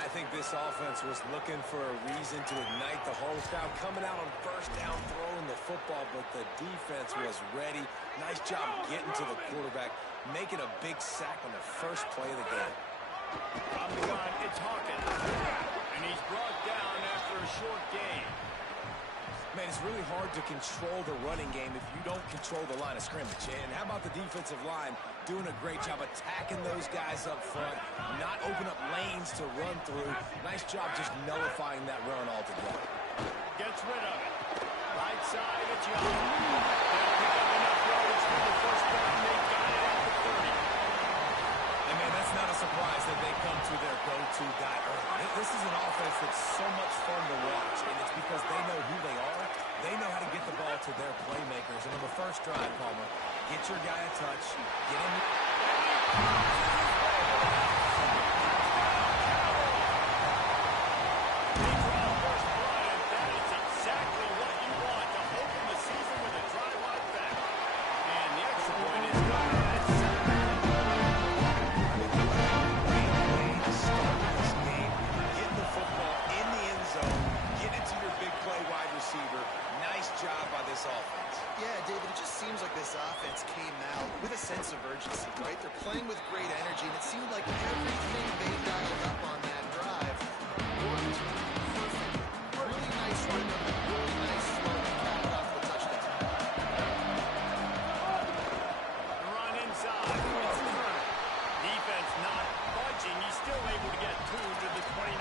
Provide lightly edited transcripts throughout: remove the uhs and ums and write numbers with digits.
I think this offense was looking for a reason to ignite the whole crowd, coming out on first down, throwing the football, but the defense was ready. Nice job getting to the quarterback, making a big sack on the first play of the game. From the gun, it's Hawkins. And he's brought down after a short gain. Man, it's really hard to control the running game if you don't control the line of scrimmage. And how about the defensive line doing a great job attacking those guys up front, not open up lanes to run through. Nice job just nullifying that run altogether. Gets rid of it. Right side, it's Young. They'll pick up enough yards for the first down. They got it at the 30. And man, that's not a surprise that they come to their go-to guy early. This is an offense that's so much fun to watch, and it's because they know who they are. They know how to get the ball to their playmakers. And on the first drive, Palmer, get your guy a touch, get him. That is exactly what you want to open the season with a drive like that. And the extra point is good. Nice job by this offense. Yeah, David, it just seems like this offense came out with a sense of urgency, right? They're playing with great energy, and it seemed like everything they dialed up on that drive worked perfect. Really nice rhythm, really nice flow, and capped off the touchdown. Run inside. It's Turner. Defense not budging. He's still able to get 2 to the 29.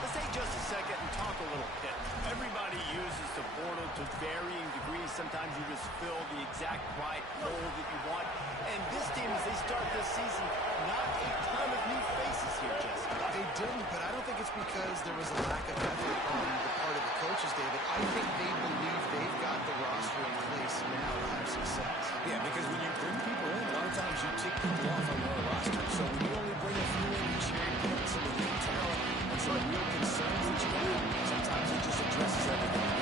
Let's take just a second and talk a little bit. Everybody uses the portal to varying degrees. Sometimes you just fill the exact right hole that you want. And this team, as they start this season, not a ton of new faces here, Jesse. They didn't, but I don't think it's because there was a lack of effort on the part of the coaches, David. I think they believe they've got the roster in place now to have success. Yeah, because when you bring people in, a lot of times you tick people off on your roster. So when you only bring a few in each year, you get some elite talent and some real concerns that you have. Sometimes it just addresses everything.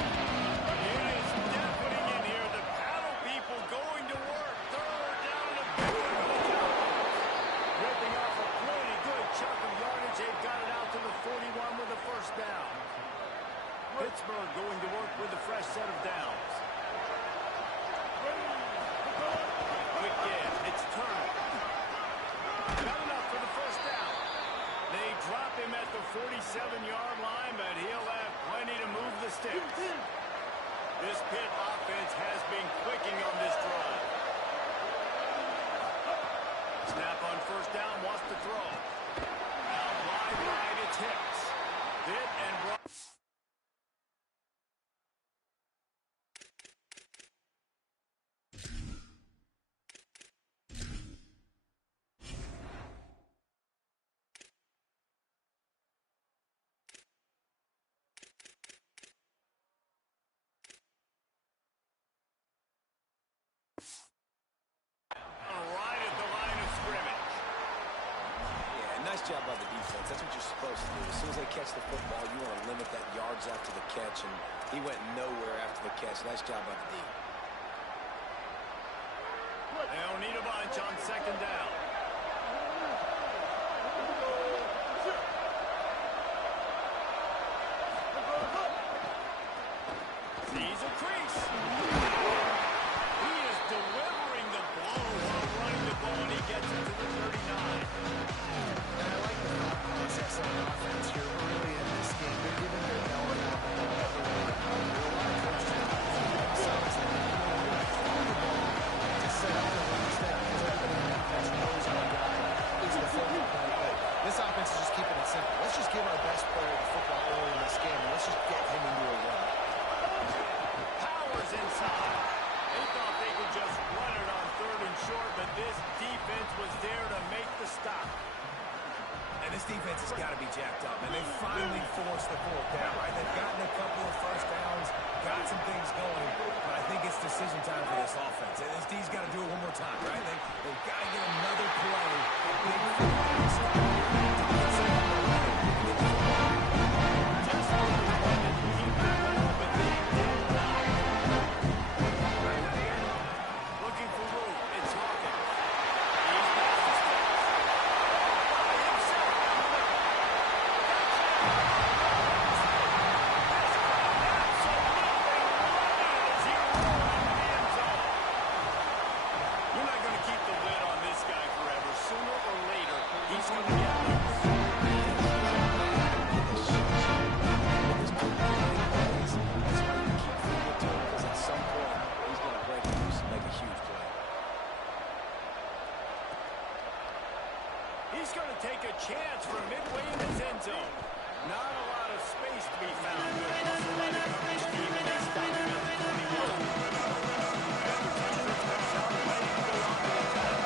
It is deafening in here. The paddle people going to work. Third down and a big one. Ripping off a pretty good chunk of yardage. They've got it out to the 41 with a first down. Pittsburgh going to work with a fresh set of downs. Quick give. It's Turner. Got enough for the first down. They drop him at the 47-yard line, but he'll have plenty to move the sticks. This Pitt offense has been clicking on this drive. Snap on first down, wants to throw. Out wide right, it's Hicks. Pitt and Nice job by the defense. That's what you're supposed to do. As soon as they catch the football, you want to limit that yards after the catch, and he went nowhere after the catch. Nice job by the D. They don't need a bunch on second down. Sees a crease. He is delivering the blow while running the ball, and he gets it to the 39. And I like the thought process on offense here early in this game. They're giving their element out the ball early. There are a lot of coaches out there themselves that we're going to throw the ball to set up the run step because everybody in offense knows our guy is the focal point. But this offense is just keeping it simple. Let's just give our best player the football early in this game, and let's just get him into a run. Powers inside. They thought they could just run it on third and short, but this defense was there to make the stop. And this defense has got to be jacked up. And they finally forced the fourth down, right? They've gotten a couple of first downs, got some things going, but I think it's decision time for this offense. And this D's got to do it one more time, right? They've got to get another play. Looking for room. It's Hawkins. He's past the sticks. By himself. just going to get loose. That's why you keep feeding it to him, because at some point he's going to break loose and make a huge play. He's going to take a chance from midway in his end zone. Not a lot of space to be found with muscle by the coverage team, and they stop him at the 21. And the defense comes out ready to go on to attack.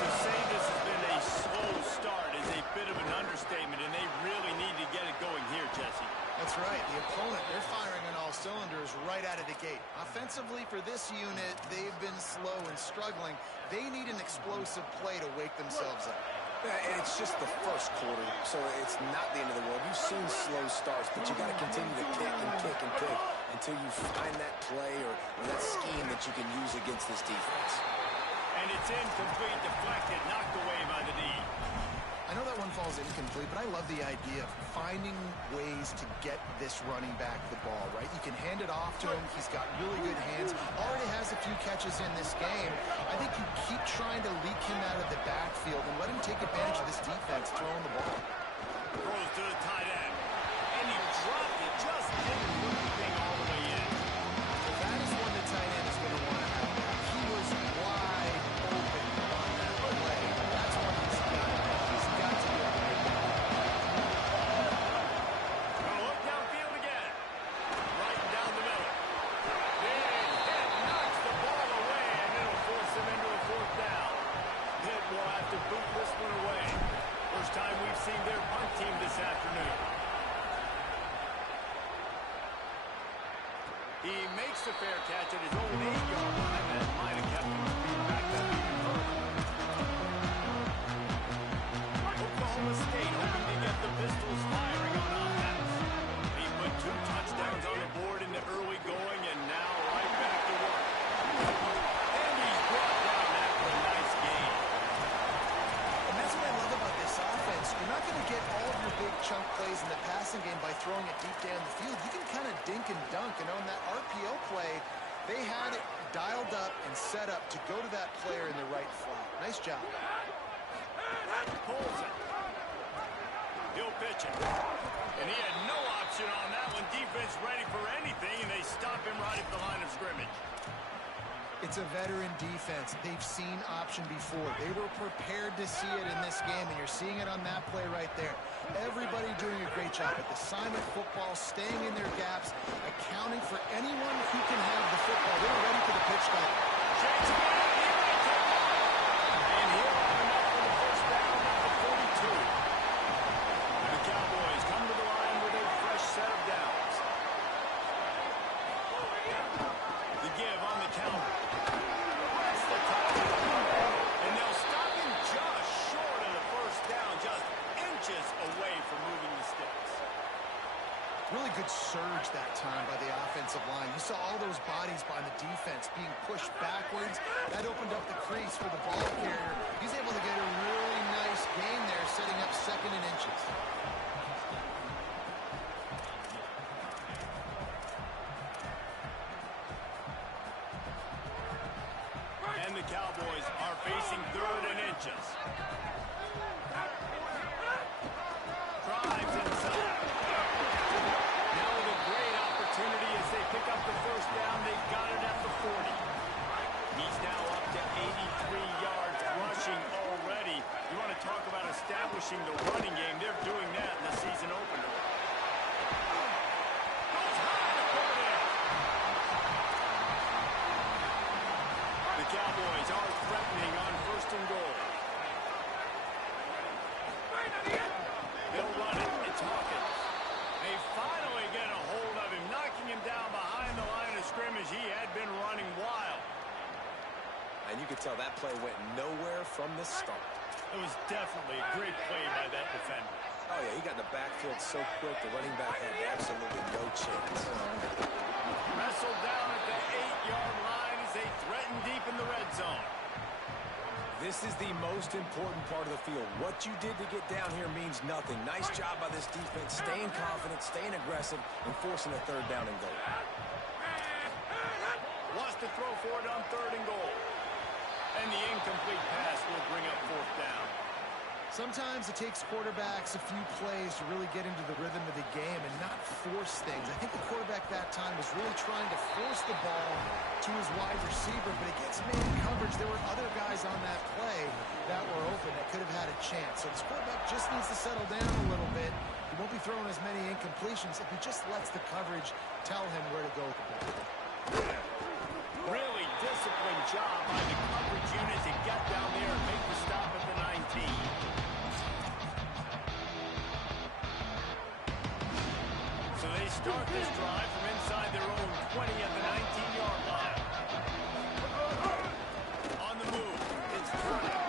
To say this has been a slow start is a bit of an understatement, and they really need to get it going here, Jesse. That's right. The opponent, they're firing on all cylinders right out of the gate. Offensively, for this unit, they've been slow and struggling. They need an explosive play to wake themselves up. And it's just the first quarter, so it's not the end of the world. You've seen slow starts, but you got to continue to kick and kick and kick until you find that play or that scheme that you can use against this defense. And it's incomplete, deflected, knocked away by the D. I know that one falls incomplete, but I love the idea of finding ways to get this running back the ball, right? You can hand it off to him. He's got really good hands. Already has a few catches in this game. I think you keep trying to leak him out of the backfield and let him take advantage of this defense throwing the ball. Throws to the tight end. And he dropped it, just didn't put the thing all the way in. That is one the tight end is going to want to have. He was wide open on that play. That's one he's got to be able to make that. Gonna look downfield again. Right down the middle. Big hit, knocks the ball away, and it'll force him into a fourth down. Pitt will have to boot this one away. First time we've seen their punt team this afternoon. He makes the fair catch at his own 8-yard line. That might have kept him from being backed up even further. Oklahoma State hoping to get the Pistols firing on offense. He put 2 touchdowns on the board in the early going, and now right back to work. And he's brought down after a nice game. And that's what I love about this offense. You're not going to get all of your big chunk plays in the passing game by throwing it deep down the field. You can kind of dink and dunk. And on that RPO play, they had it dialed up and set up to go to that player in the right flat. Nice job. Pulls it. He'll pitch it. And he had no option on that one. Defense ready for anything, and they stop him right at the line of scrimmage. It's a veteran defense. They've seen option before. They were prepared to see it in this game, and you're seeing it on that play right there. Everybody doing a great job at assignment football, staying in their gaps, accounting for anyone who can have the football. They're ready for the pitch count. Chase it. He might take off. And he'll have enough for the first down at the 42. The Cowboys come to the line with a fresh set of downs. The give on the counter. That's the touchdown. And they'll stop him just short of the first down, just inches away from moving the sticks. Really good surge that time by the offensive line. You saw all those bodies by the defense being pushed backwards. That opened up the crease for the ball carrier. He's able to get a really nice gain there, setting up second and inches. And the Cowboys are facing third and inches. Drives inside. Now with a great opportunity as they pick up the first down. They've got it at the 40. He's now up to 83 yards rushing already. You want to talk about establishing the running game. They're doing that in the season opener. Goes high to put it in. The Cowboys are threatening on first and goal. They'll run it. It's Hawkins. They finally get a hold of him, knocking him down behind the line of scrimmage. He had been running wild. And you could tell that play went nowhere from the start. It was definitely a great play by that defender. Oh, yeah, he got in the backfield so quick, the running back had absolutely no chance. Wrestled down at the 8-yard line as they threaten deep in the red zone. This is the most important part of the field. What you did to get down here means nothing. Nice job by this defense, staying confident, staying aggressive, and forcing a third down and goal. Wants to throw for it on third and goal. And the incomplete pass will bring up fourth down. Sometimes it takes quarterbacks a few plays to really get into the rhythm of the game and not force things. I think the quarterback that time was really trying to force the ball to his wide receiver, but against man coverage, there were other guys on that play that were open that could have had a chance. So this quarterback just needs to settle down a little bit. He won't be throwing as many incompletions if he just lets the coverage tell him where to go with the ball. Really disciplined job by the coverage unit to get down there and make the stop at the 19. So they start this drive from inside their own 20 at the 19-yard line. On the move, it's Turner.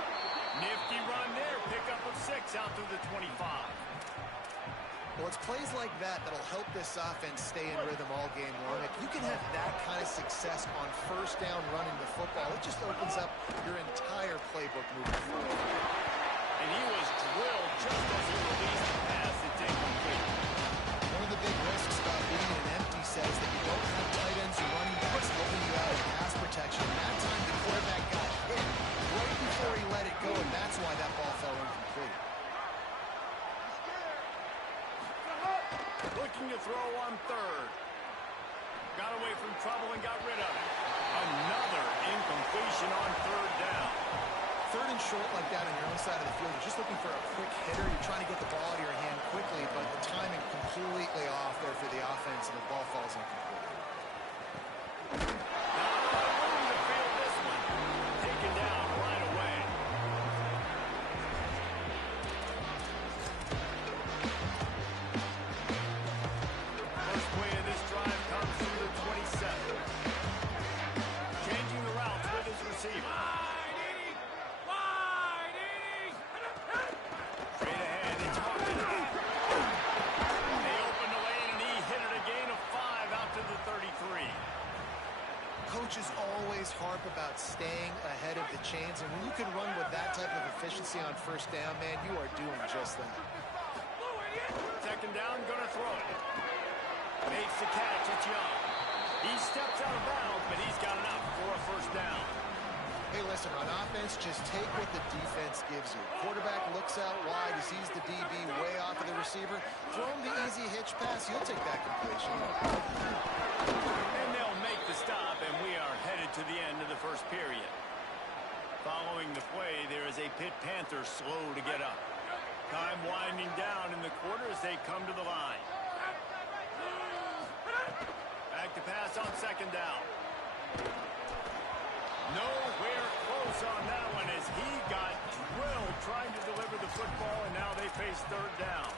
Nifty run there, pickup of 6 out through the 25. Well, it's plays like that that'll help this offense stay in rhythm all game long. If you can have that kind of success on first down running the football, it just opens up your entire playbook moving forward. And he was drilled just as he released the pass. It's incomplete. One of the big risks about being an empty set is that you don't have tight ends or running backs helping you out in pass protection. And that time the quarterback got hit right before he let it go, and that's why that ball fell incomplete. Looking to throw on third. Got away from trouble and got rid of it. Another incompletion on third down. Third and short like that on your own side of the field, you're just looking for a quick hitter. You're trying to get the ball out of your hand quickly, but the timing completely off there for the offense, and the ball falls incomplete. Room to field this one. Taken down right away. First play of this drive comes through the 27. Changing the routes with his receiver. Straight ahead, it's Harden. They open the lane, and he hit it a gain of 5 out to the 33. Coaches always harp about staying ahead of the chains, and when you can run with that type of efficiency on first down, man, you are doing just that. Second down, gonna throw it. Makes the catch, it's Young. He steps out of bounds, but he's got enough for a first down. Hey, listen, on offense, just take what the defense gives you. Quarterback looks out wide, he sees the DB way off of the receiver. Throw him the easy hitch pass, he'll take that completion. And they'll make the stop, and we are headed to the end of the first period. Following the play, there is a Pitt Panther slow to get up. Time winding down in the quarter as they come to the line. Back to pass on second down. Nowhere close on that one as he got drilled trying to deliver the football, and now they face third down.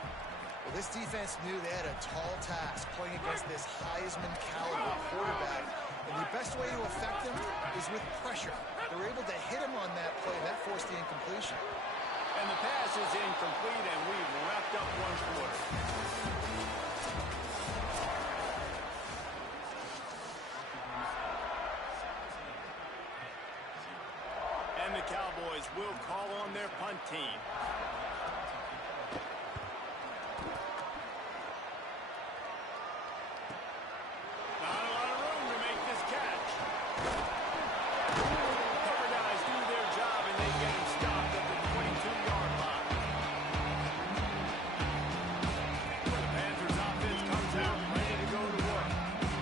Well, this defense knew they had a tall task playing against this Heisman caliber quarterback, and the best way to affect him is with pressure. They were able to hit him on that play, and that forced the incompletion. And the pass is incomplete, and we've wrapped up one quarter. And the Cowboys will call on their punt team. Not a lot of room to make this catch. Cover guys do their job, and they get him stopped at the 22-yard line. The Panthers offense comes out ready to go to work.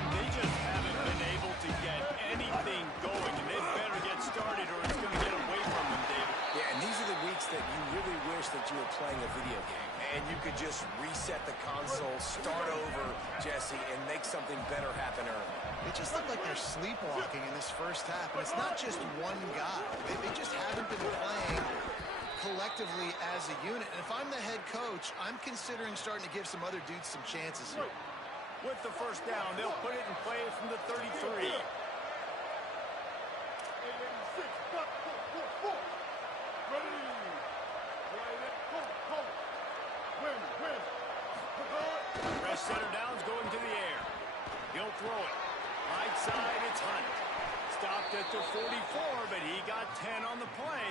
They just haven't been able to get anything going, and they better get started or it's going to get away from them, David. Yeah, and these are the weeks that you really wish that you were playing a video game and you could just reset the console, start over, Jesse, and make something better happen early. It just looked like they're sleepwalking in this first half, and it's not just one guy. They just haven't been playing collectively as a unit. And if I'm the head coach, I'm considering starting to give some other dudes some chances here. With the first down, they'll put it in play from the 33. Fresh center down's going to the air. He'll throw it. Right side, it's Hunt. Stopped at the 44, but he got 10 on the play.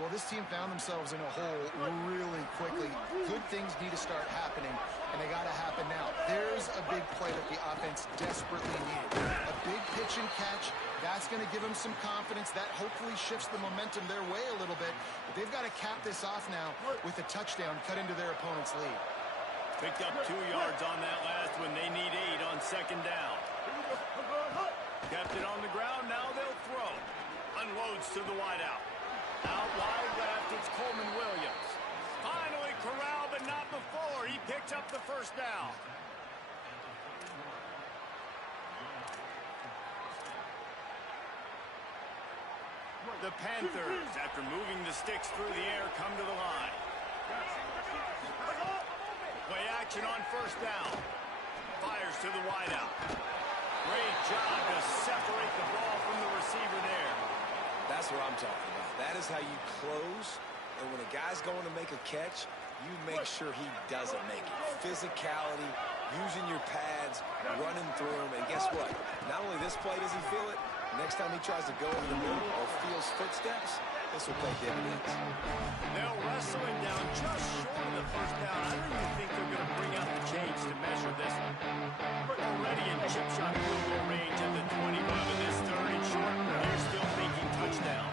Well, this team found themselves in a hole really quickly. Good things need to start happening, and they got to happen now. There's a big play that the offense desperately needed. A big pitch and catch, That's going to give them some confidence. That hopefully shifts the momentum their way a little bit. But they've got to cap this off now with a touchdown cut into their opponent's lead. Picked up 2 yards on that last one. They need 8 on second down. Kept it on the ground. Now they'll throw. Unloads to the wideout. Out wide left, it's Coleman Williams. Finally corralled, but not before. He picked up the first down. The Panthers, after moving the sticks through the air, come to the line. Play action on first down. Fires to the wideout. Great job to separate the ball from the receiver there. That's what I'm talking about. That is how you close. And when a guy's going to make a catch, you make sure he doesn't make it. Physicality, using your pads, running through them. And guess what? Not only this play does he feel it, next time he tries to go in the middle or feels footsteps, this will pay dividends. They'll wrestle him down just short of the first down. I don't even think they're going to bring out the chains to measure this one. Already in chip shot field goal range at the 21 of this third and short. They're still thinking touchdown.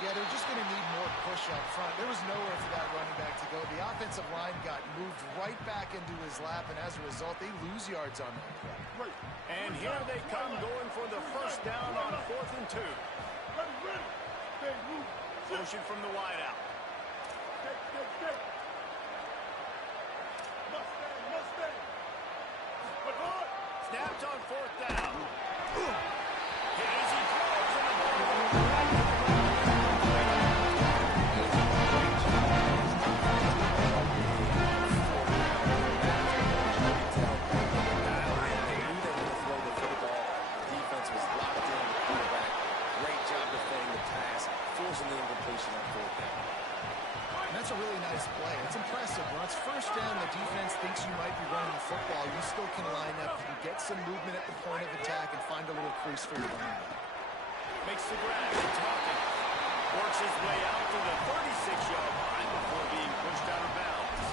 Yeah, they're just going to need more push up front. There was nowhere for that running back to go. The offensive line got moved right back into his lap, and as a result, they lose yards on that play. And here they come going for the first down on 4th and 2. Motion from the wideout. Snaps on 4th down. Hit as he throws, and the ball goes right to the That's a really nice play. It's impressive. When it's first down, the defense thinks you might be running the football. You still can line up. You can get some movement at the point of attack and find a little crease for your running back. Makes the grab. Talking. Works his way out to the 36-yard line before being pushed out of bounds.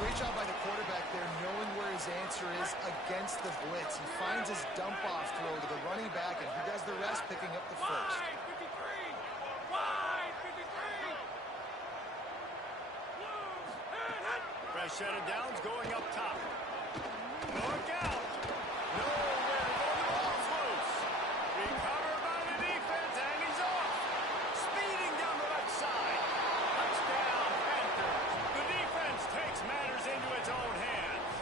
Great job by the quarterback there, knowing where his answer is against the blitz. He finds his dump-off throw to the running back, and he does the rest, picking up the first. Fresh set of downs going up top. Look out! Nowhere to go. The ball's loose. Recovered by the defense, and he's off. Speeding down the left side. Touchdown, Panthers. The defense takes matters into its own hands.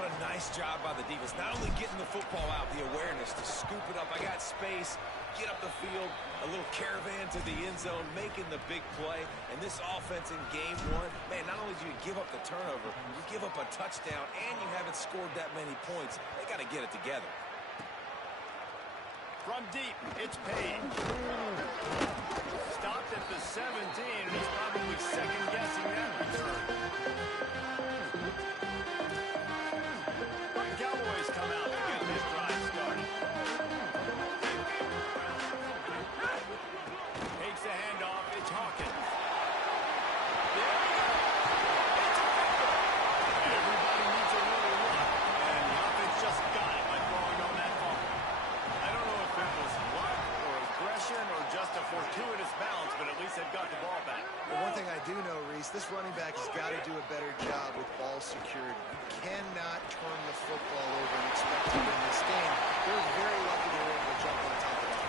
What a nice job by the defense. Not only getting the football out, the awareness to scoop it up. I got space. Get up the field, a little caravan to the end zone, making the big play. And this offense in game one, man, not only do you give up the turnover, you give up a touchdown, and you haven't scored that many points. They got to get it together. From deep, it's Page. Stopped at the 17, and he's probably second-guessing that return. The Cowboys come out to get this drive started. Takes the handoff. It's Hawkins. There we go. It's a fumble. Everybody needs a little luck, and the offense just got it by throwing on that fumble. I don't know if it was luck or aggression or just a fortuitous bounce, but at least they've got the ball back. Well, one thing I do know, Reese, this running back has got to do a better job with ball security. You cannot turn the football over and expect to win this game. They're very lucky they were able to jump on top of that.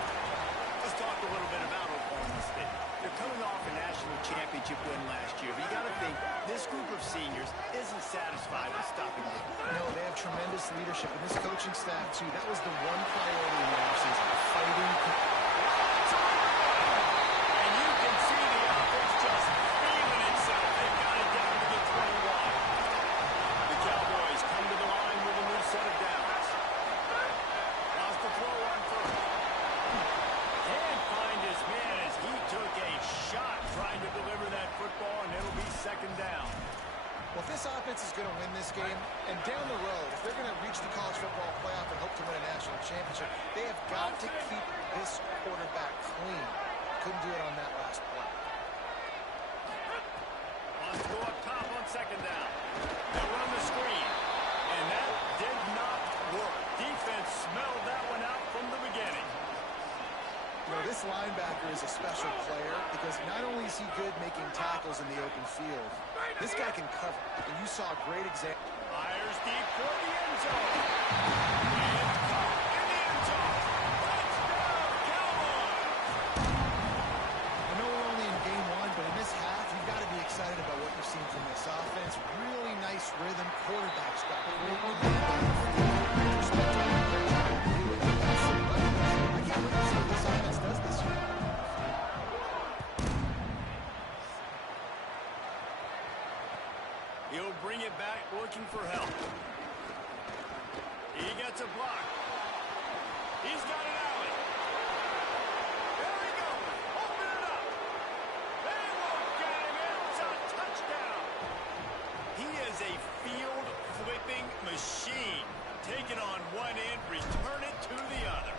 Let's talk a little bit about Oklahoma State. They're coming off a national championship win last year, but you got to think this group of seniors isn't satisfied with stopping them. No, they have tremendous leadership, and this coaching staff, too. That was the one priority in the offseason, fighting. And you can see the offense just feeling itself. They've got it down to the 21. The Cowboys come to the line with a new set of downs. Lost the throw on first. Can't find his man as he took a shot trying to deliver that football, and it'll be second down. Well, if this offense is going to win this game, and down the road, if they're going to reach the college football playoff and hope to win a national championship, they have got to keep this quarterback clean. Couldn't do it on that last play. Wants to go up top on second down. They'll run the screen. You know, this linebacker is a special player because not only is he good making tackles in the open field, this guy can cover. And you saw a great example. Fires deep for the end zone. And caught in the end zone. Touchdown, Cowboys! I know we're only in game one, but in this half, you've got to be excited about what you've seen from this offense. Really nice rhythm. Quarterback's got great command on the field. Respect to him. I can't wait to see what this offense does this year. He'll bring it back looking for help. He gets a block. He's got an alley. There he goes. Open it up. They won't get him. It's a touchdown. He is a field-flipping machine. Take it on one end, return it to the other.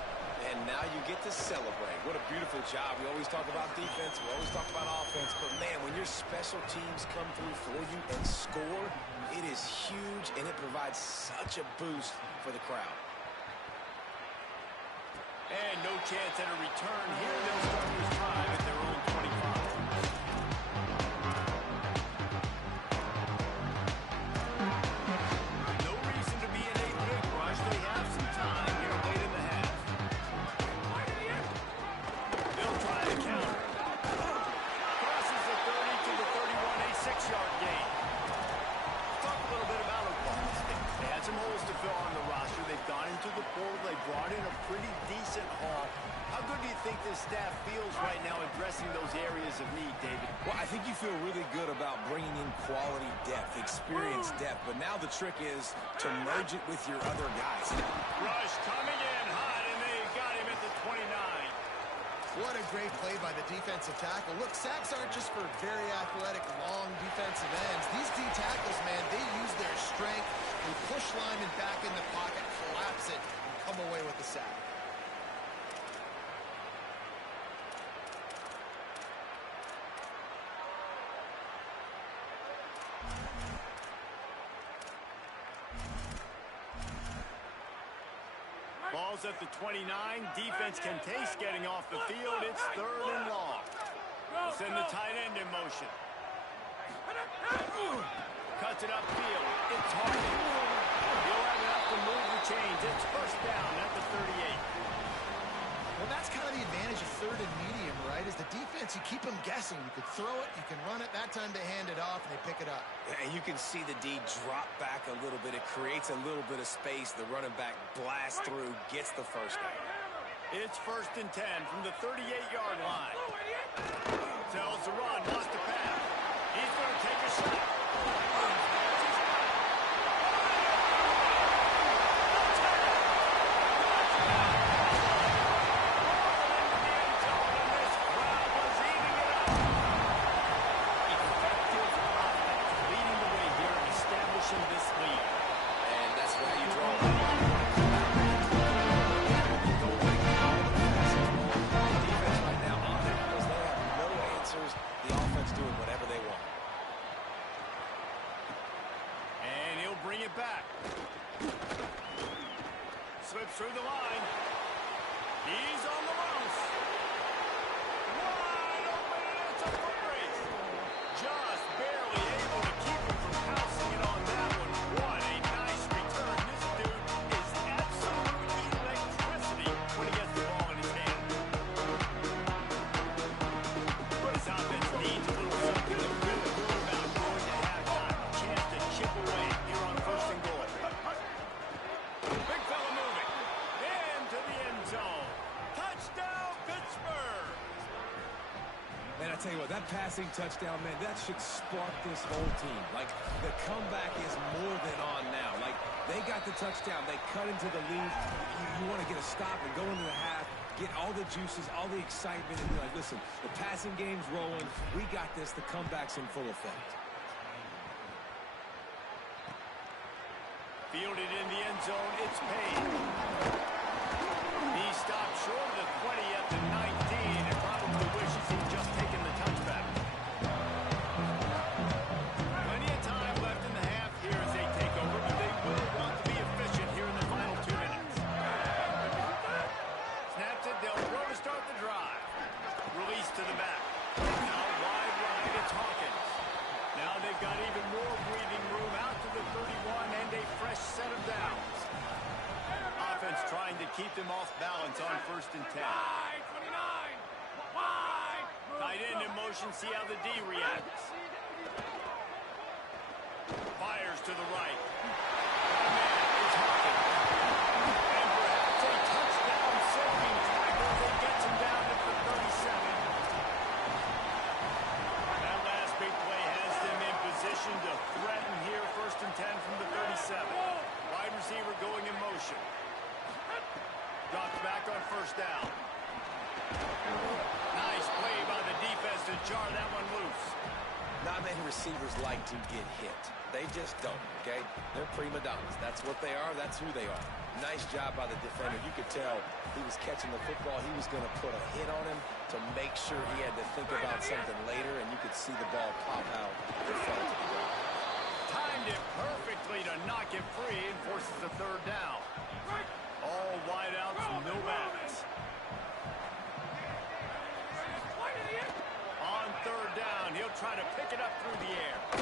And now you get to celebrate. What a beautiful job. We always talk about defense. We always talk about offense. But, man, when your special teams come through for you and score, it is huge, and it provides such a boost for the crowd. And no chance at a return here. They'll start this drive at their own 25. No reason to be in a big rush. They have some time here late in the half. They'll try to counter. Crosses the 30 to the 31, a 6-yard gain. Talk a little bit about Oklahoma State. They had some holes to fill on the roster. They've gone into the portal. They brought in a pretty decent haul. How good do you think this staff feels right now addressing those areas of need, David? Well, I think you feel really good about bringing in quality depth, experience depth. But now the trick is to merge it with your other guys. Rush coming in hot, and they got him at the 29. What a great play by the defensive tackle. Look, sacks aren't just for very athletic, long defensive ends. These D tackles, man, they use their strength. They push linemen back in the pocket, collapse it, and come away with the sack. Ball's at the 29. Defense can taste getting off the field. It's 3rd and long. They'll send the tight end in motion. Cuts it upfield. It's Harden. He'll have enough to move the chains. It's first down at the 38. Well, that's kind of the advantage of 3rd and medium, right? Is the defense, you keep them guessing. You can throw it, you can run it. That time they hand it off, and they pick it up. And you can see the D drop back a little bit. It creates a little bit of space. The running back blasts through, gets the first down. It's 1st and 10 from the 38-yard line. Tells the run, wants to pass. He's going to take a shot. Bring it back. Slips through the line. He's on the loose. Wide open, and it's a foot race. Just barely able to keep him from pouncing it on that one. What a nice return. This dude is absolute electricity when he gets the ball in his hand. But his offense needs a little something to feel good about going to halftime. A chance to chip away here on 1st and goal. Big fella moving. Into the end zone. Touchdown, Pittsburgh. Man, I tell you what, that passing touchdown, man, that should spark this whole team. Like, the comeback is more than on now. Like, they got the touchdown. They cut into the lead. You want to get a stop and go into the half, get all the juices, all the excitement, and be like, listen, the passing game's rolling. We got this. The comeback's in full effect. Fielded in the end zone, it's Payne. He stopped short of the 20 at the 19 and probably wishes he'd just taken the touchback. Plenty of time left in the half here as they take over, but they will want to be efficient here in the final 2 minutes. Snaps it, they'll throw to start the drive. keep them off balance on 1st and 10. Tight end in motion, see how the D reacts. Fires to the right. Man, it's Hawkins. And perhaps a touchdown saving tackle that gets him down to the 37. That last big play has them in position to threaten here, 1st and 10 from the 37. Wide receiver going in motion. Drops back on 1st down. Nice play by the defense to jar that one loose. Not many receivers like to get hit. They just don't, okay? They're prima donnas. That's what they are. That's who they are. Nice job by the defender. You could tell he was catching the football. He was going to put a hit on him to make sure he had to think about something later, and you could see the ball pop out and fall to the ground. Timed it perfectly to knock it free and forces the 3rd down. All wideouts, no backs. On 3rd down, he'll try to pick it up through the air. They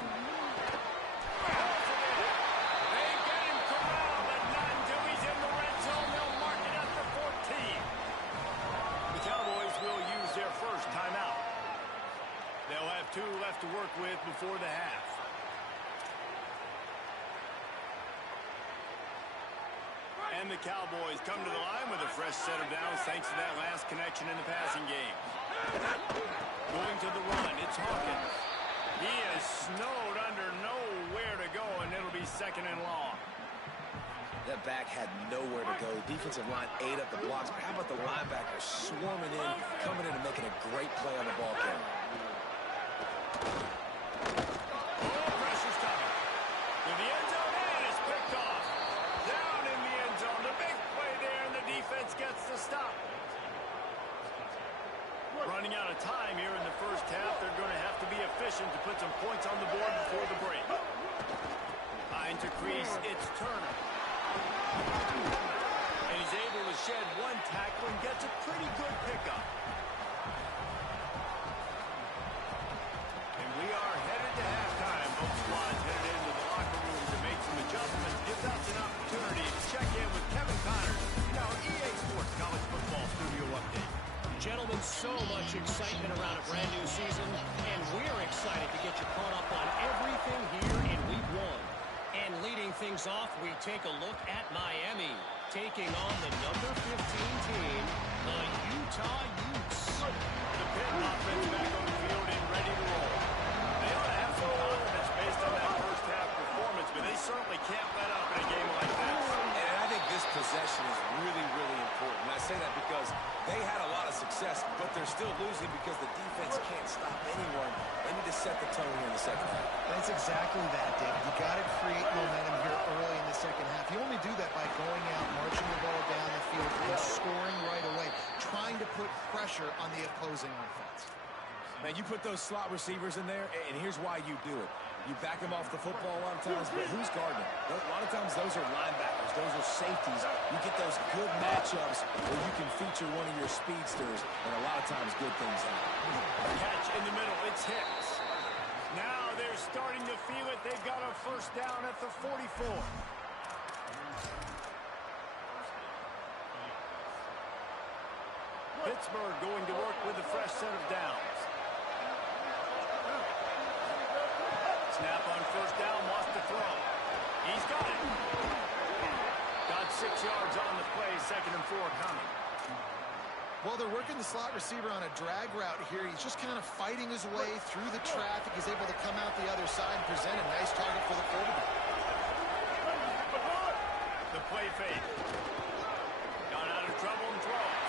get him corralled, but not until he's in the red zone. They'll mark it at the 14. The Cowboys will use their first timeout. They'll have 2 left to work with before the half. And the Cowboys come to the line with a fresh set of downs thanks to that last connection in the passing game. Going to the run, it's Hawkins. He is snowed under, nowhere to go, and it'll be 2nd and long. That back had nowhere to go. Defensive line ate up the blocks, but how about the linebackers swarming in, coming in and making a great play on the ball carrier? Oh, pressure's coming. To the end zone, and it's picked off. Down in the end zone, the big play there, and the defense gets the stop. Running out of time here in the 1st half. They're going to have to be efficient to put some points on the board before the break. Behind to crease, it's Turner. And he's able to shed 1 tackle and gets a pretty good pickup. And we are headed to halftime. Both squads headed into the locker room to make some adjustments. Gives us an opportunity to check in with Kevin Connors in our EA Sports College Football Studio Update. Gentlemen, so much excitement around a brand new season, and we're excited to get you caught up on everything here in Week 1. And leading things off, we take a look at Miami, taking on the number 15 team, the Utah Utes. The Pitt offense back on the field and ready to roll. They ought to have some confidence based on that 1st half performance, but they certainly can't let up in a game like this. And I think this possession is really, really important. And I say that because they had a lot of success, but they're still losing because the defense can't stop anyone. They need to set the tone here in the 2nd half. That's exactly that, David. You got to create momentum here early in the 2nd half. You only do that by going out, marching the ball down the field, and scoring right away, trying to put pressure on the opposing offense. Man, you put those slot receivers in there, and here's why you do it. You back them off the football a lot of times, but who's guarding them? A lot of times those are linebackers. Those are safeties. You get those good matchups where you can feature one of your speedsters, and a lot of times good things happen. Catch in the middle, it's Hicks. Now they're starting to feel it. They've got a 1st down at the 44. Pittsburgh going to work with a fresh set of downs. Snap on 1st down, wants to throw. He's got it. Got 6 yards on the play, 2nd and 4 coming. Well, they're working the slot receiver on a drag route here. He's just kind of fighting his way through the traffic. He's able to come out the other side and present a nice target for the quarterback. The play fake. Got out of trouble and throws.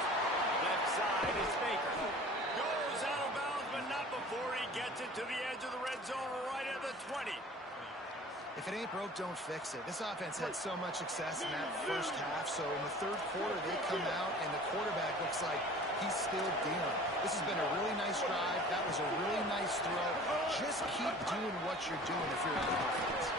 Left side is Baker. Goes out of bounds, but not before he gets it to the edge of the red zone right at the 20. If it ain't broke, don't fix it. This offense had so much success in that 1st half, so in the 3rd quarter, they come out, and the quarterback looks like he's still dealing. This has been a really nice drive. That was a really nice throw. Just keep doing what you're doing if you're on offense.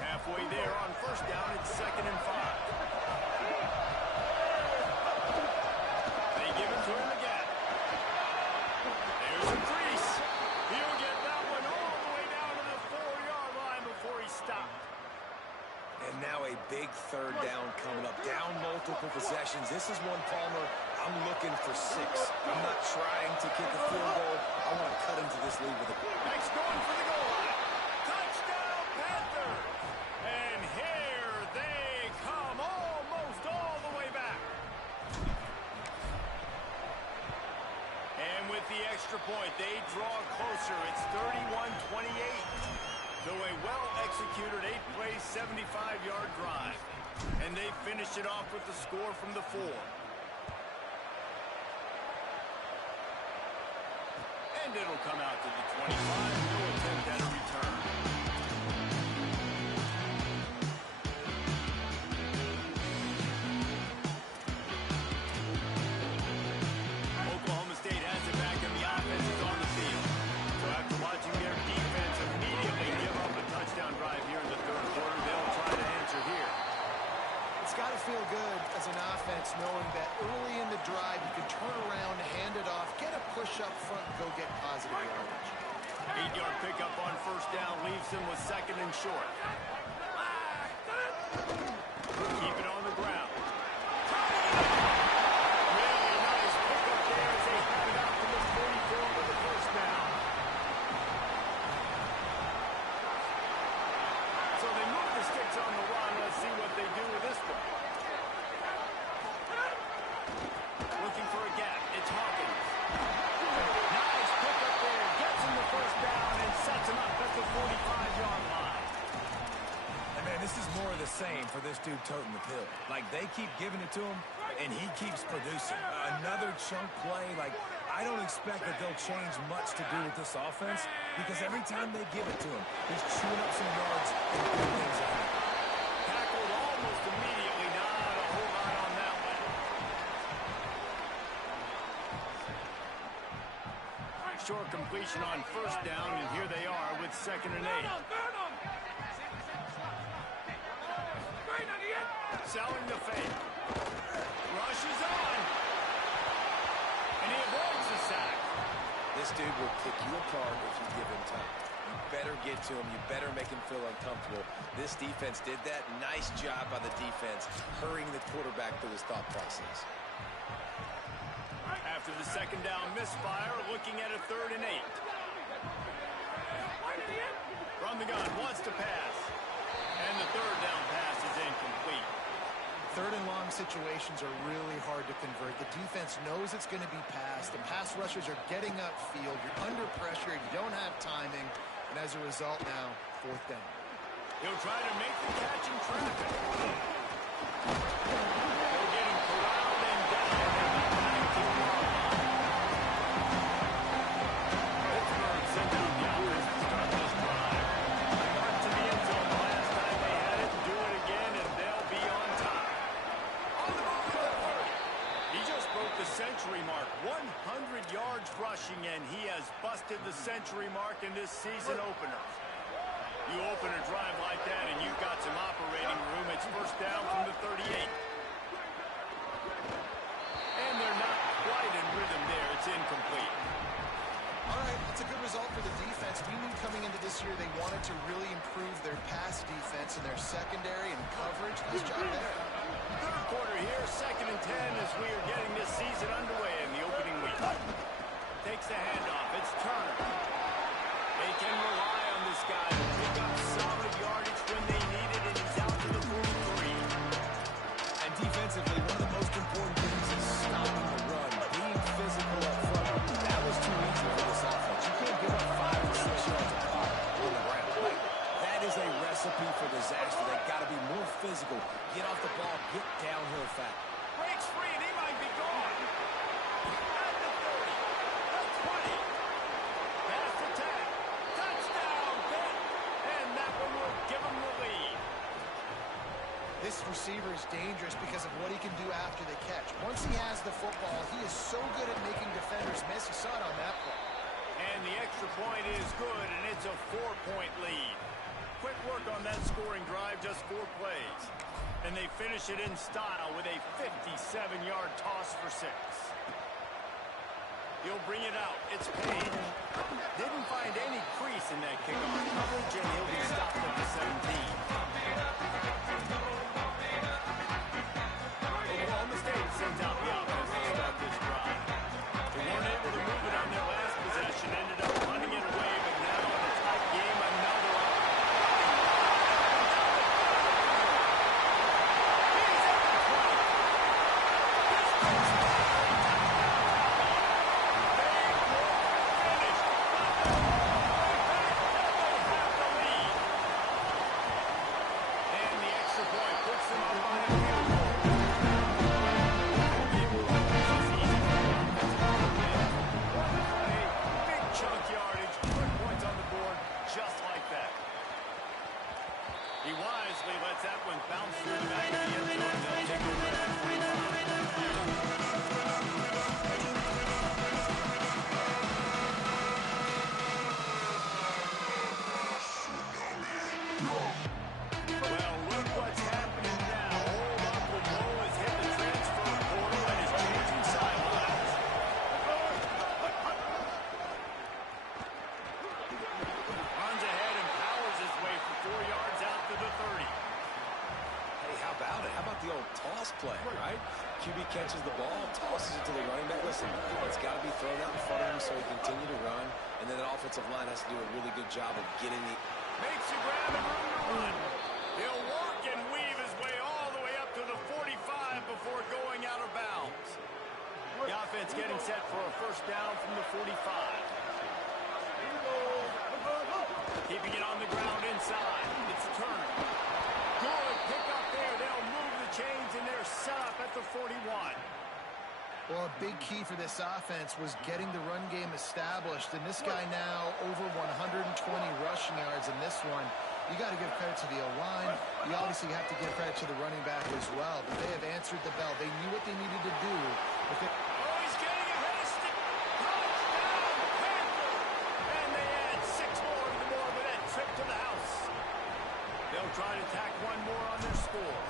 Halfway there on 1st down, it's 2nd and 5. They give it to him again. There's a crease. He'll get that one And now a big third down coming up. Down multiple possessions. This is one, Palmer, I'm looking for 6. I'm not trying to kick a field goal. I want to cut into this lead with a... Next going for the goal line. Touchdown, Panthers! And here they come, almost all the way back. And with the extra point, they draw closer. It's 31-28. So a well-executed 8-play, 75-yard drive. And they finish it off with the score from the 4. And it'll come out to the 25. No attempt at a return. Oklahoma State has it back and the offense is on the field. So after watching their defense immediately give up a touchdown drive here in the third quarter, they'll try to answer here. It's got to feel good as an offense knowing that early in the drive you can turn around, hand it off, get a push up front, and go get positive yardage. 8-yard pickup on first down leaves them with second and short. Keep it on the ground. Really nice pickup there as they have it out to the 44 with the first down. So they move the sticks on the run. Let's see what they do with this one. Looking for a gap. It's Hawkins. Nice pickup there. Gets him the first down and sets him up at the 45-yard line. And man, this is more of the same for this dude toting the pill. Like, they keep giving it to him, and he keeps producing. Another chunk play. Like, I don't expect that they'll change much to do with this offense because every time they give it to him, he's chewing up some yards and good things ahead. Tackled almost immediately. Not a whole lot on that one. Short completion on first down, and here they are with second and 8. Selling the fake. Rushes on. And he avoids the sack. This dude will pick you apart if you give him time. You better get to him. You better make him feel uncomfortable. This defense did that. Nice job by the defense, hurrying the quarterback through his thought process. After the second down misfire, looking at a 3rd and 8. From the gun, wants to pass. And the 3rd down pass is incomplete. 3rd and long situations are really hard to convert. The defense knows it's going to be passed. The pass rushers are getting upfield. You're under pressure. You don't have timing. And as a result now, 4th down. He'll try to make the catch in traffic. They're getting corralled and down at the 19-yard line. Pittsburgh sent out the offense to start this drive. Mark to the end zone the last time they had it. Do it again, and they'll be on top. On the move to the 30. He just broke the century mark. 100 yards rushing, and he has busted the century mark in this season opener. You open a drive like that, and you've got some operating room. It's first down from the 38. And they're not quite in rhythm there. It's incomplete. All right, that's a good result for the defense. We knew coming into this year they wanted to really improve their pass defense and their secondary and coverage. Nice job there. Third quarter here, 2nd and 10 as we are getting this season underway in the opening week. Takes the handoff. It's Turner. They can rely on this guy to pick up solid yardage when they need it, and he's out to the 43. And defensively, one of the most important things is stopping the run, being physical up front. That was too easy for this offense. You can't give up 5 or 6 yards a pop on the ground. Like, that is a recipe for disaster. They've got to be more physical. Get off the ball, get downhill fast. Breaks free, and he might be gone. At the 30, the 20. Pass attack. Touchdown, Pitt. And that one will give him the lead. This receiver is dangerous because of what he can do after the catch. Once he has the football, he is so good at making defenders miss. You saw it on that play. And the extra point is good, and it's a 4-point lead. Quick work on that scoring drive, just 4 plays. And they finish it in style with a 57-yard toss for 6. He'll bring it out. It's Payne. Didn't find any crease in that kickoff coverage, and he'll be stopped at the 17. wisely lets that one bounce through the back of the end zone. They'll take over at the 25. Well, look what's happening now. Old Uncle Mo has hit the transfer portal and is changing sidelines. Runs ahead and powers his way for 4 yards out to the 30. Hey, how about it? How about the old toss play, right? QB catches the ball, tosses it to the running back. Listen, it's got to be thrown out in front of him so he can continue to run. And then the offensive line has to do a really good job of getting the... Makes a grab and room to run. He'll walk and weave his way all the way up to the 45 before going out of bounds. The offense getting set for a first down from the 45. Keeping it on the ground inside. It's Turner. Good pick up there. They'll move the chains and they're set up at the 41. Well, a big key for this offense was getting the run game established. And this guy now over 120 rushing yards in this one. You got to give credit to the O-line. You obviously have to give credit to the running back as well. But they have answered the bell. They knew what they needed to do. Oh, he's getting ahead of stick. Touchdown, Panther! And they add 6 more to the board with that trip to the house. They'll try to tack one more on their score.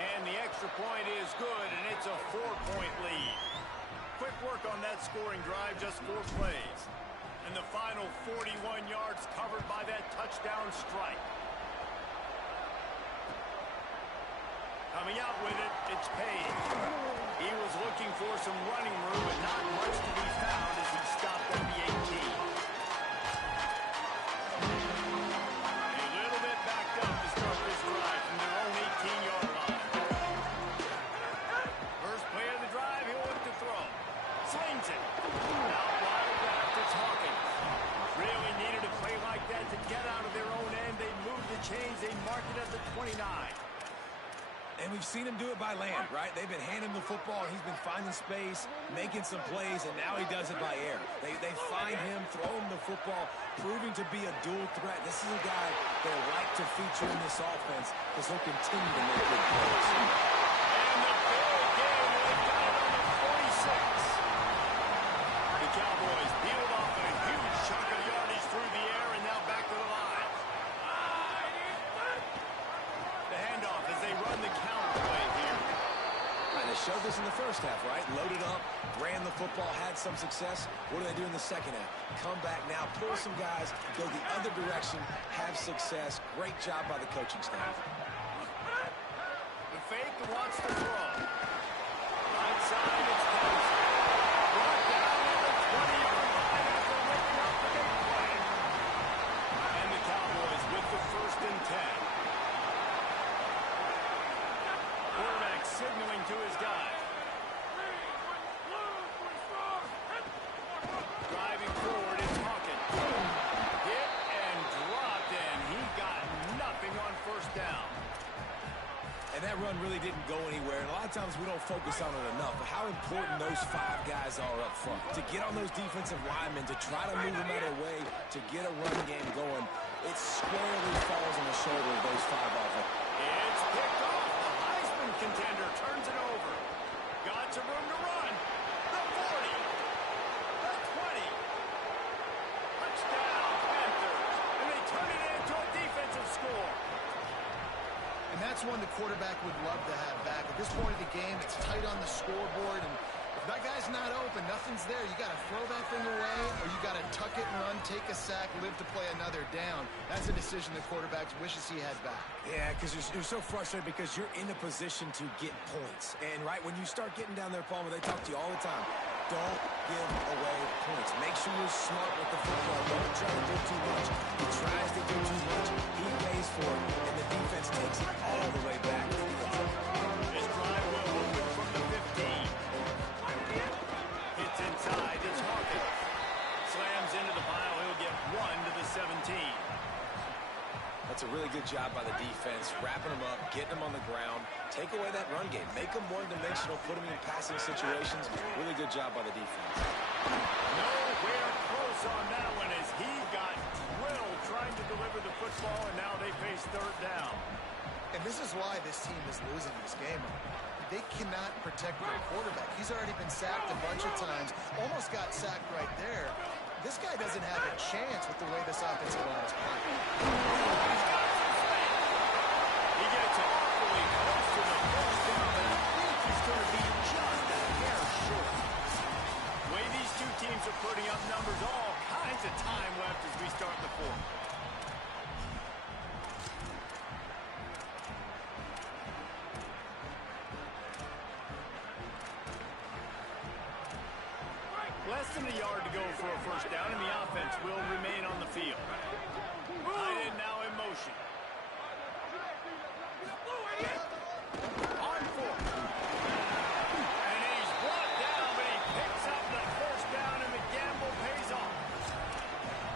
And the extra point is good, and it's a 4-point lead. Quick work on that scoring drive, just 4 plays. And the final 41 yards covered by that touchdown strike. Coming out with it, it's Page. He was looking for some running room, but not much to be found as he stopped at the 18. A little bit backed up to start this drive from their own 18-yard line. First play of the drive, he'll look to throw. Slings it. Out wide after Hawkins. Really needed a play like that to get out of their own end. They moved the chains. They marked it at the 29. And we've seen him do it by land, right? They've been handing him the football. He's been finding space, making some plays, and now he does it by air. They find him, throw him the football, proving to be a dual threat. This is a guy they like to feature in this offense because he'll continue to make good plays. And the big game, they've got it on the 46. The Cowboys peeled off a huge chunk of yardage through the air and now back to the line. The handoff as they run the counter play here. Right, they showed this in the first half, right? Loaded up, ran the football, had some success. What do they do in the second half? Come back now, pull some guys, go the other direction, have success. Great job by the coaching staff. The fake wants to throw. Right side, it's Kelsey. Brought down at the 20-yard line after ripping up the big play. And the Cowboys with the 1st and 10. Quarterback signaling to his guy. Driving forward, it's Hawkins. Hit and dropped, and he got nothing on first down. And that run really didn't go anywhere. And a lot of times we don't focus on it enough. But how important those 5 guys are up front. To get on those defensive linemen, to try to move them out of their way, to get a run game going, it squarely falls on the shoulder of those 5 offense. It's picked off. The Heisman contender turns it over. Got some room to run. The 40. The 20. Touchdown, Panthers. And they turn it into a defensive score. And that's one the quarterback would love to have back. At this point of the game, it's tight on the scoreboard, and if that guy's not open, nothing's there. You got to throw that thing away, or you got to tuck it and run, take a sack, live to play another down. That's a decision the quarterback wishes he had back. Yeah, because you're so frustrated because you're in a position to get points. And, right, when you start getting down there, Palmer, they talk to you all the time. Don't give away points. Make sure you're smart with the football. Don't try to do too much. He tries to do too much. He pays for it, and the defense takes it all the way back. This drive will open from the 15. It's inside. It's Hawkins. Slams into the pile. He'll get 1 to the 17. That's a really good job by the defense, wrapping them up, getting them on the ground, take away that run game, make them one-dimensional, put them in passing situations. Really good job by the defense. Nowhere close on that one as he got drilled trying to deliver the football, and now nice third down. And this is why this team is losing this game. They cannot protect their quarterback. He's already been sacked a bunch of times, almost got sacked right there. This guy doesn't have a chance with the way this offensive line is playing. He gets awfully close to the first down, and I think he's going to be just a hair short. The way these two teams are putting up numbers, all kinds of time left as we start the fourth. Less than a yard to go for a first down, and the offense will remain on the field. Tight end now in motion. On fourth. And he's brought down, but he picks up the first down, and the gamble pays off.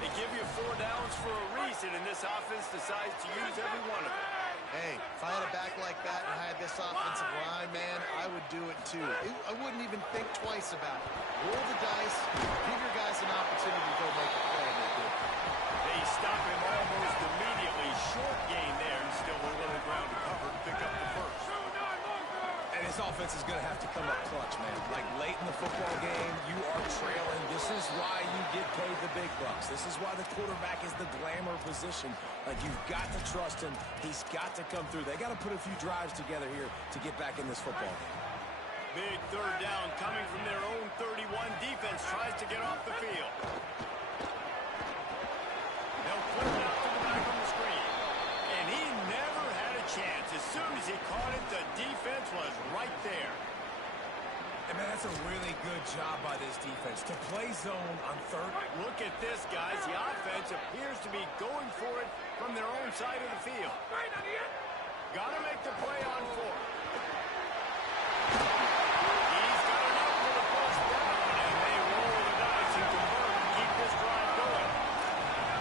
They give you 4 downs for a reason, and this offense decides to use every one of them. Hey, if I had a back like that and I had this offensive line, man, I would do it too. I wouldn't even think twice about it. Roll the dice, give your guys an opportunity to go make a play, and they do. They stop him almost immediately. Short gain there, and still a little ground to cover to pick up the first. And this offense is going to have to come up clutch, man. Like late in the football game, you are trailing. This is why you get paid the big bucks. This is why the quarterback is the glamour position. Like, you've got to trust him. He's got to come through. They got to put a few drives together here to get back in this football game. Big third down coming from their own 31. Defense tries to get off the field. They'll flip it out to the back on the screen. And he never had a chance. As soon as he caught it, the defense was right there. And, man, that's a really good job by this defense to play zone on third. Look at this, guys. The offense appears to be going for it from their own side of the field. Got to make the play on fourth. He's got enough for the first down, and they roll the dice and convert to keep this drive going.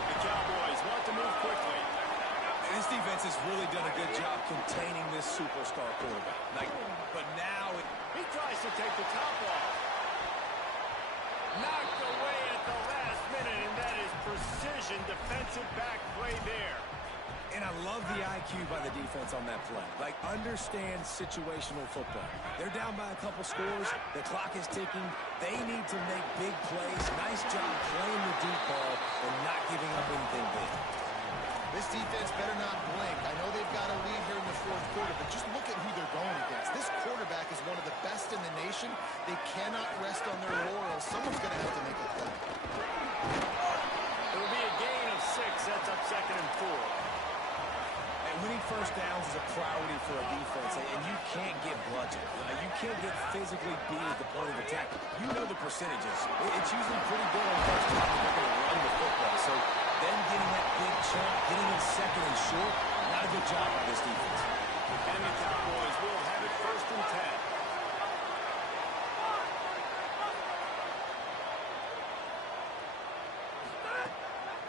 The Cowboys want to move quickly. And this defense has really done a good job containing this superstar quarterback. But now he tries to take the top off. Knocked away at the last minute, and that is precision defensive back play there. And I love the IQ by the defense on that play. Like, understand situational football. They're down by a couple scores. The clock is ticking. They need to make big plays. Nice job playing the deep ball and not giving up anything big. This defense better not blink. I know they've got a lead here in the fourth quarter, but just look at who they're going against. This quarterback is one of the best in the nation. They cannot rest on their laurels. Someone's going to have to make a play. It'll be a gain of 6. That's up 2nd and 4. Winning first downs is a priority for a defense, and you can't get bludgeoned. You can't get physically beat at the point of attack. You know the percentages. It's usually pretty good on first down if they're going to run the football. So them getting that big chunk, getting in second and short, not a good job by this defense. And the Cowboys will have it 1st and 10.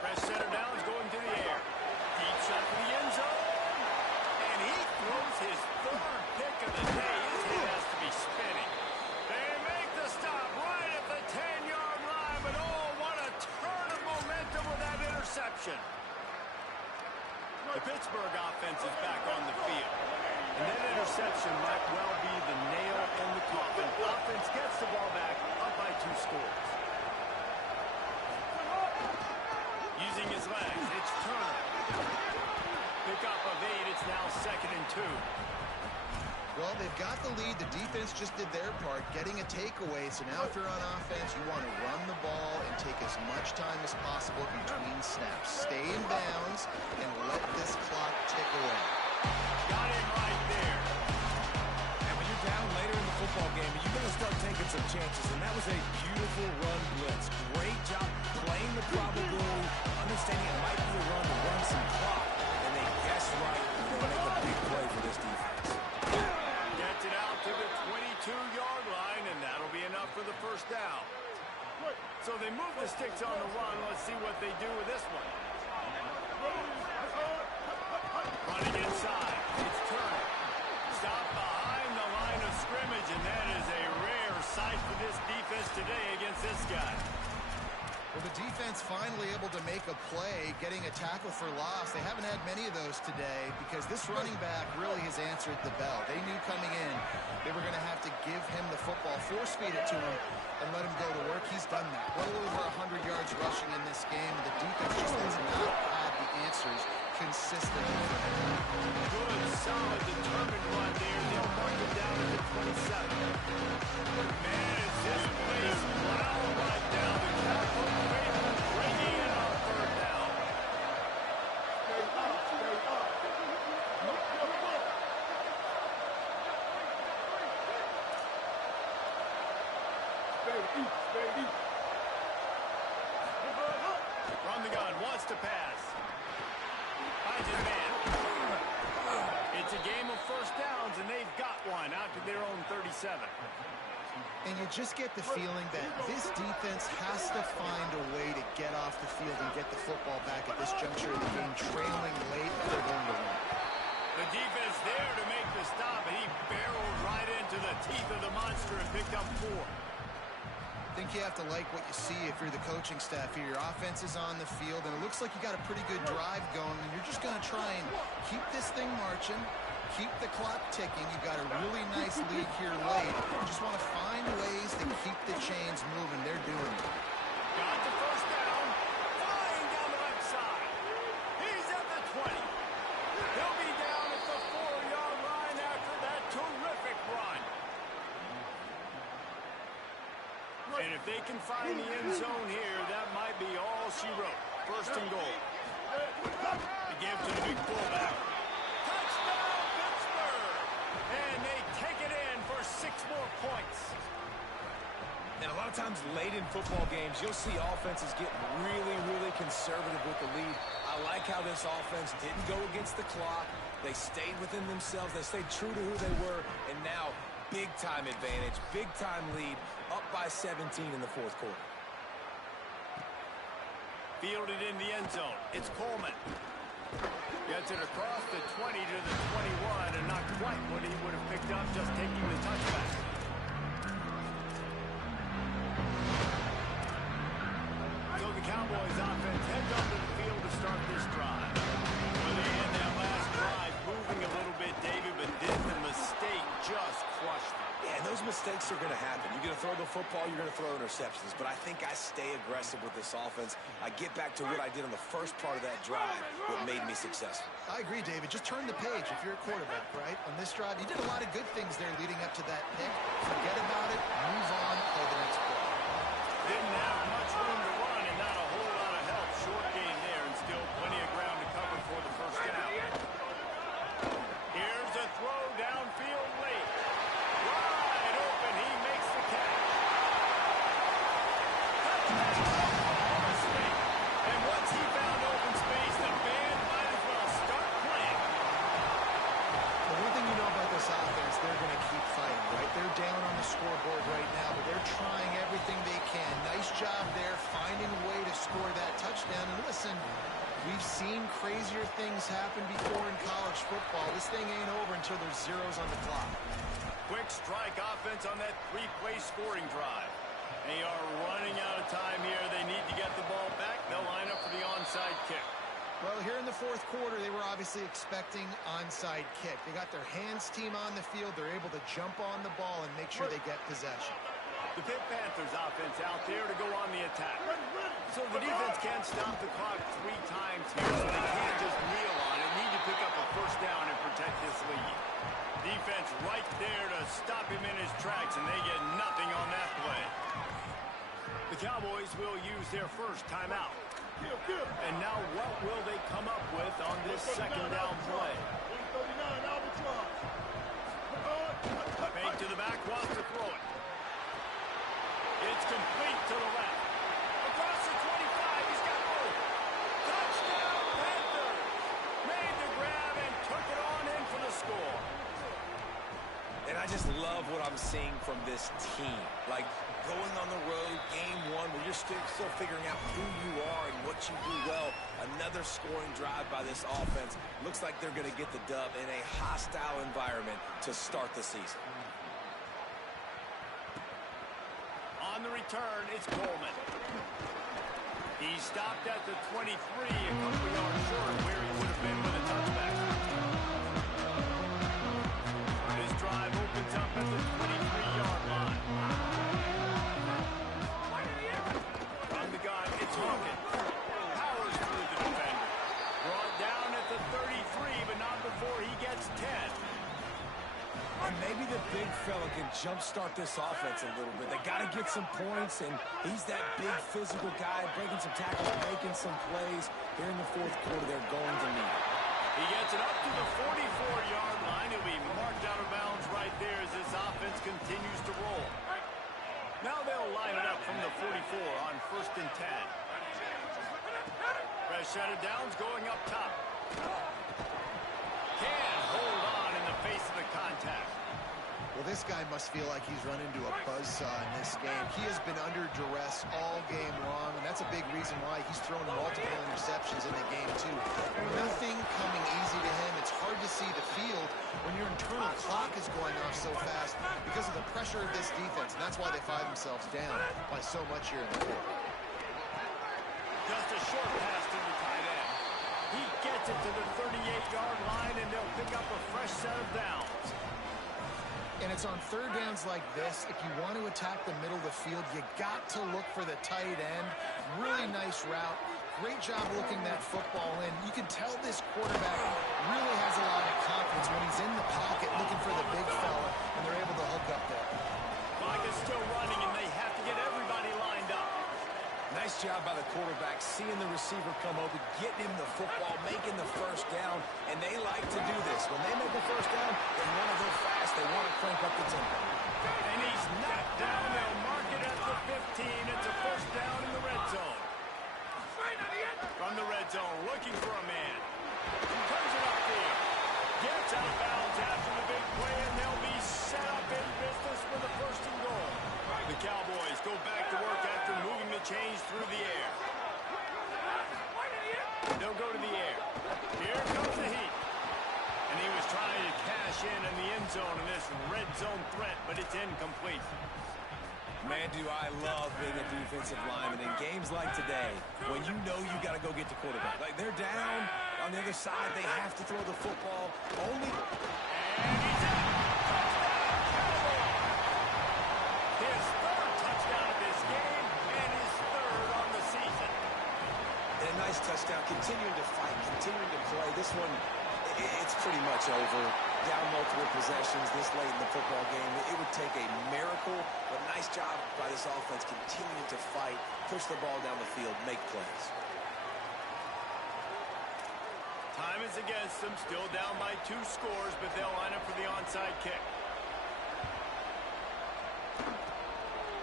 Press center down is going to the air. Deep shot to the end zone. And he throws his 3rd pick of the day. His head has to be spinning. They make the stop right at the 10-yard line, but oh, what a turn of momentum with that interception. The Pittsburgh offense is back on the field. And that interception might well be the nail in the coffin. Offense gets the ball back, up by 2 scores. Using his legs, it's Turner. Pickup of 8, it's now 2nd and 2. Well, they've got the lead. The defense just did their part, getting a takeaway. So now if you're on offense, you want to run the ball and take as much time as possible between snaps. Stay in bounds and let this clock tick away. Got him right there. And when you're down later in the football game, you got to start taking some chances. And that was a beautiful run blitz. Great job playing the probability, understanding it might be a run to run some clock. And they guessed right. They make a big play for this defense. Gets it out to the 22-yard line, and that'll be enough for the first down. So they move the sticks on the run. Let's see what they do with this one. Running inside. It's Turner. Stop behind the line of scrimmage, and that is a rare sight for this defense today against this guy. Well, the defense finally able to make a play, getting a tackle for loss. They haven't had many of those today because this running back really has answered the bell. They knew coming in they were going to have to give him the football, force-feed it to him, and let him go to work. He's done that. Well over 100 yards rushing in this game. The defense just has not had the answers consistently. Good, solid, determined run there. They'll mark it down at the 27. Man, is this place loud right now. The Cowboys bringing it on third down. From the gun, wants to pass. Finds his man. It's a game of first downs, and they've got one out to their own 37. And you just get the feeling that this defense has to find a way to get off the field and get the football back at this juncture of the game, trailing late if they're going to win. The defense there to make the stop, and he barreled right into the teeth of the monster and picked up 4. I think you have to like what you see if you're the coaching staff here. Your offense is on the field, and it looks like you got a pretty good drive going, and you're just going to try and keep this thing marching, keep the clock ticking. You've got a really nice lead here late. You just want to find ways to keep the chains moving. They're doing it. Got the first down, flying down the left side. He's at the 20. He'll be down at the 4-yard line after that terrific run. And if they can find the end zone here, that might be all she wrote. First and goal. They give to the big fullback. Touchdown, Pittsburgh! And they take it in for 6 more points. And a lot of times late in football games, you'll see offenses get really, really conservative with the lead. I like how this offense didn't go against the clock. They stayed within themselves. They stayed true to who they were. And now, big-time advantage, big-time lead, up by 17 in the fourth quarter. Fielded in the end zone. It's Coleman. Gets it across the 20 to the 21, and not quite what he would have picked up just taking the touchback. So the Cowboys offense heads onto the field to start this drive. Well, they had that last drive moving a little bit, David, but then the mistake just crushed them. Yeah, and those mistakes are going to happen. You're going to throw the football, you're going to throw interceptions. But I think I stay aggressive with this offense. I get back to what I did on the first part of that drive, what made me successful. I agree, David. Just turn the page if you're a quarterback, right? On this drive, you did a lot of good things there leading up to that pick. Forget about it, move on, play the next play. Didn't have much room to run and not a whole lot of help. Short gain there and still plenty of ground to cover for the first down. Here's a throw downfield late. Wide open, he makes the catch. And once he found open space, the band might as well start playing. The one thing you know about this offense, they're going to keep fighting, right? They're down on the scoreboard right now, but they're trying everything they can. Nice job there, finding a way to score that touchdown. And listen, we've seen crazier things happen before in college football. This thing ain't over until there's zeros on the clock. Quick strike offense on that 3-play scoring drive. They are running out of time here. They need to get the ball back. They'll line up for the onside kick. Well, here in the fourth quarter, they were obviously expecting onside kick. They got their hands team on the field. They're able to jump on the ball and make sure they get possession. The Pitt Panthers offense out there to go on the attack. So the defense can't stop the clock 3 times here, so they can't just kneel on it. Need to pick up a first down and protect this lead. Defense right there to stop him in his tracks, and they get nothing on that play. The Cowboys will use their first timeout. And now what will they come up with on this second down play? Fake to the back, wants to throw it. It's complete to the left. Across the 25, he's got both. Touchdown, Panthers! Made the grab and took it on in for the score. And I just love what I'm seeing from this team. Like, going on the road, game 1, where you're still figuring out who you are and what you do well. Another scoring drive by this offense. Looks like they're going to get the dub in a hostile environment to start the season. On the return, it's Coleman. He stopped at the 23, a couple yards short of where he would have been with a touchback. This drive opens up at the 23-yard line. From the gun, it's Hawkins. Powers through the defender. Brought down at the 33, but not before he gets 10. And maybe the big fella can jumpstart this offense a little bit. They got to get some points, and he's that big physical guy, breaking some tackles, making some plays. Here in the fourth quarter, they're going to need it. He gets it up to the 44-yard line. He'll be marked out of bounds right there as this offense continues to roll. Now they'll line it up from the 44 on 1st and 10. Fresh set of downs going up top. Can't hold on in the face of the contact. Well, this guy must feel like he's run into a buzzsaw in this game. He has been under duress all game long, and that's a big reason why he's thrown multiple interceptions in the game, too. Nothing coming easy to him. It's hard to see the field when your internal clock is going off so fast because of the pressure of this defense, and that's why they find themselves down by so much here in the fourth. Just a short pass to the tight end. He gets it to the 38-yard line, and they'll pick up a fresh set of downs. And it's on third downs like this, if you want to attack the middle of the field, you got to look for the tight end. Really nice route. Great job looking that football in. You can tell this quarterback really has a lot of confidence when he's in the pocket looking for the big fella, and they're able to hook up there. Clock is still running, and they have to get everybody lined up. Nice job by the quarterback, seeing the receiver come open, getting him the football, making the first down, and they like to do this. When they make a first down, they want to go fast, they want to crank up the tempo. And he's knocked down. They'll mark it at the 15. It's a first down in the red zone. From the red zone, looking for a man. Turns it upfield. Gets out of bounds after the big play, and they'll be set up in business for the first and goal. The Cowboys go back to work after moving the chains through the air. They'll go to the air. Here comes the heat. And he was trying to cash in the end zone in this red zone threat, but it's incomplete. Man, do I love being a defensive lineman in games like today when you know you got to go get the quarterback. Like, they're down on the other side. They have to throw the football. Only... And he's in. His third touchdown of this game and his third on the season. And a nice touchdown, continuing to fight, continuing to play. This one, it's pretty much over. Down multiple possessions this late in the football game. It would take a miracle, but nice job by this offense continuing to fight, push the ball down the field, make plays. Time is against them, still down by 2 scores, but they'll line up for the onside kick.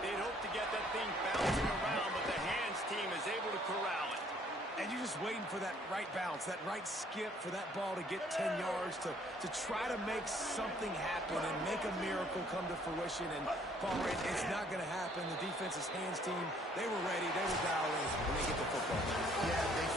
They'd hope to get that thing bouncing around, but the hands team is able to corral it. And you're just waiting for that right bounce, that right skip for that ball to get 10 yards to try to make something happen and make a miracle come to fruition. And, Paul, it's not going to happen. The defense's hands team, they were ready, they were dialed in, and they get the football. Yeah, they